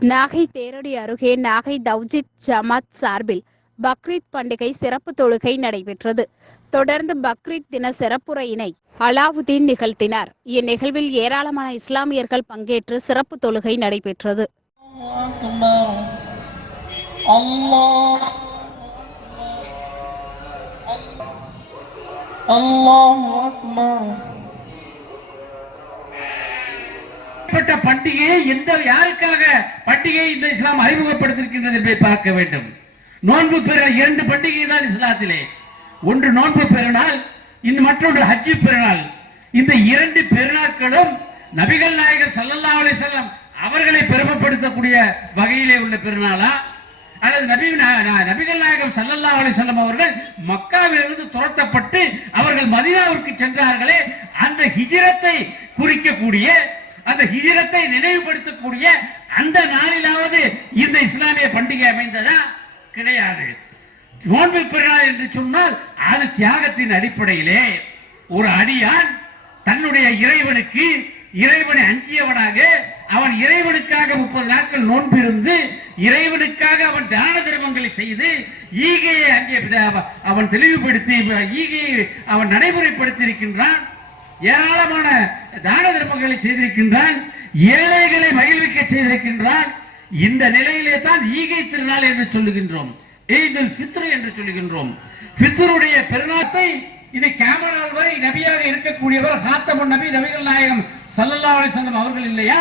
நாகை தேரடி அருகே நாகை தவ்ஜித் ஜமாத் சார்பில் பக்ரீத் பண்டிகை சிறப்பு தொழுகை நடைபெற்றது. தொடர்ந்து பக்ரீத் தின சிறப்புரையினை அலாவுதீன் நிகழ்த்தினார். இந்நிகழ்வில் ஏராளமான இஸ்லாமியர்கள் பங்கேற்று சிறப்பு தொழுகை நடைபெற்றது. பண்டிகையை எந்த யாருக்காக பண்டிகையை இந்த இஸ்லாம் அறிமுகப்படுத்திருக்கின்றது என்பதை பார்க்க வேண்டும். நோன்பு பெற இரண்டு பண்டிகை தான் இஸ்லாத்திலே. ஒன்று நோன்பு பெருநாள் இன்னும் மற்றொன்று ஹஜ்ஜி பெருநாள். இந்த இரண்டு பெருநாட்களும் நபிகள் நாயகர் சல்லல்லா அலைஹி வஸல்லம் அவர்களை பெருமைப்படுத்தக்கூடிய வகையிலே உள்ள பெருநாளா? அல்லது நபி நபிகள் நாயகம் சல்லல்லா அலைஹி வஸல்லம் அவர்கள் மக்காவிலிருந்து துரத்தப்பட்டு அவர்கள் மதினாவிற்கு சென்றார்களே அந்த ஹிஜிரத்தை குறிக்கக்கூடிய அந்த ஹிஜ்ரத்தை நினைவுபடுத்தக்கூடிய அந்த நாளிலாவது இந்த இஸ்லாமிய பண்டிகை அமைந்ததா? கிடையாது. நோன்பு பெருநாள் என்று சொன்னால் அது தியாகத்தின் அடிப்படையிலே ஒரு அடியான் தன்னுடைய இறைவனுக்கு இறைவனை அஞ்சியவனாக அவன் இறைவனுக்காக முப்பது நாட்கள் நோன்பு இருந்து இறைவனுக்காக அவன் தான தர்மங்களை செய்து ஈகையை அங்கே அவ- அவன் தெளிவுபடுத்தி ஈகையை அவன் நடைமுறைப்படுத்தி இருக்கின்றான் ஏராளமான தான தர்மங்களை செய்திருக்கின்றான் ஏழைகளை மகிழ்விக்க செய்திருக்கின்றான். இந்த நிலையிலே தான் ஈகை திருநாள் என்று சொல்லுகின்றோம். ஈதுல் ஃபித்ர் என்று சொல்லுகின்றோம். ஃபித்ருடைய பெருநாத்தை இது கேமரால் வரை நபியாக இருக்கக்கூடியவர் ஹாத்தமுன் நபி நபிகள் நாயகம் சல்லல்லா அலிசல்லம் அவர்கள் இல்லையா?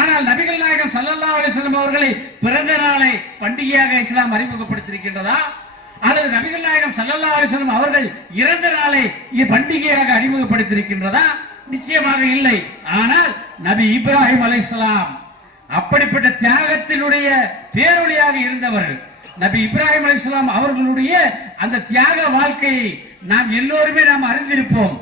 ஆனால் நபிகள் நாயகம் சல்லல்லா அலிசல்லம் அவர்களை பிறந்த நாளை பண்டிகையாக இஸ்லாம் அறிமுகப்படுத்தியிருக்கின்றதா? அல்லது நபிகள் நாயகம் சல்லல்லா அலைஹி அவர்கள் இறந்த நாளை பண்டிகையாக அறிமுகப்படுத்தியிருக்கின்றதா? நிச்சயமாக இல்லை. ஆனால் நபி இப்ராஹிம் அலிஸ்லாம் அப்படிப்பட்ட தியாகத்தினுடைய பேரொழியாக இருந்தவர்கள் நபி இப்ராஹிம் அலிஸ்லாம் அவர்களுடைய அந்த தியாக வாழ்க்கையை நாம் எல்லோருமே நாம் அறிந்திருப்போம்.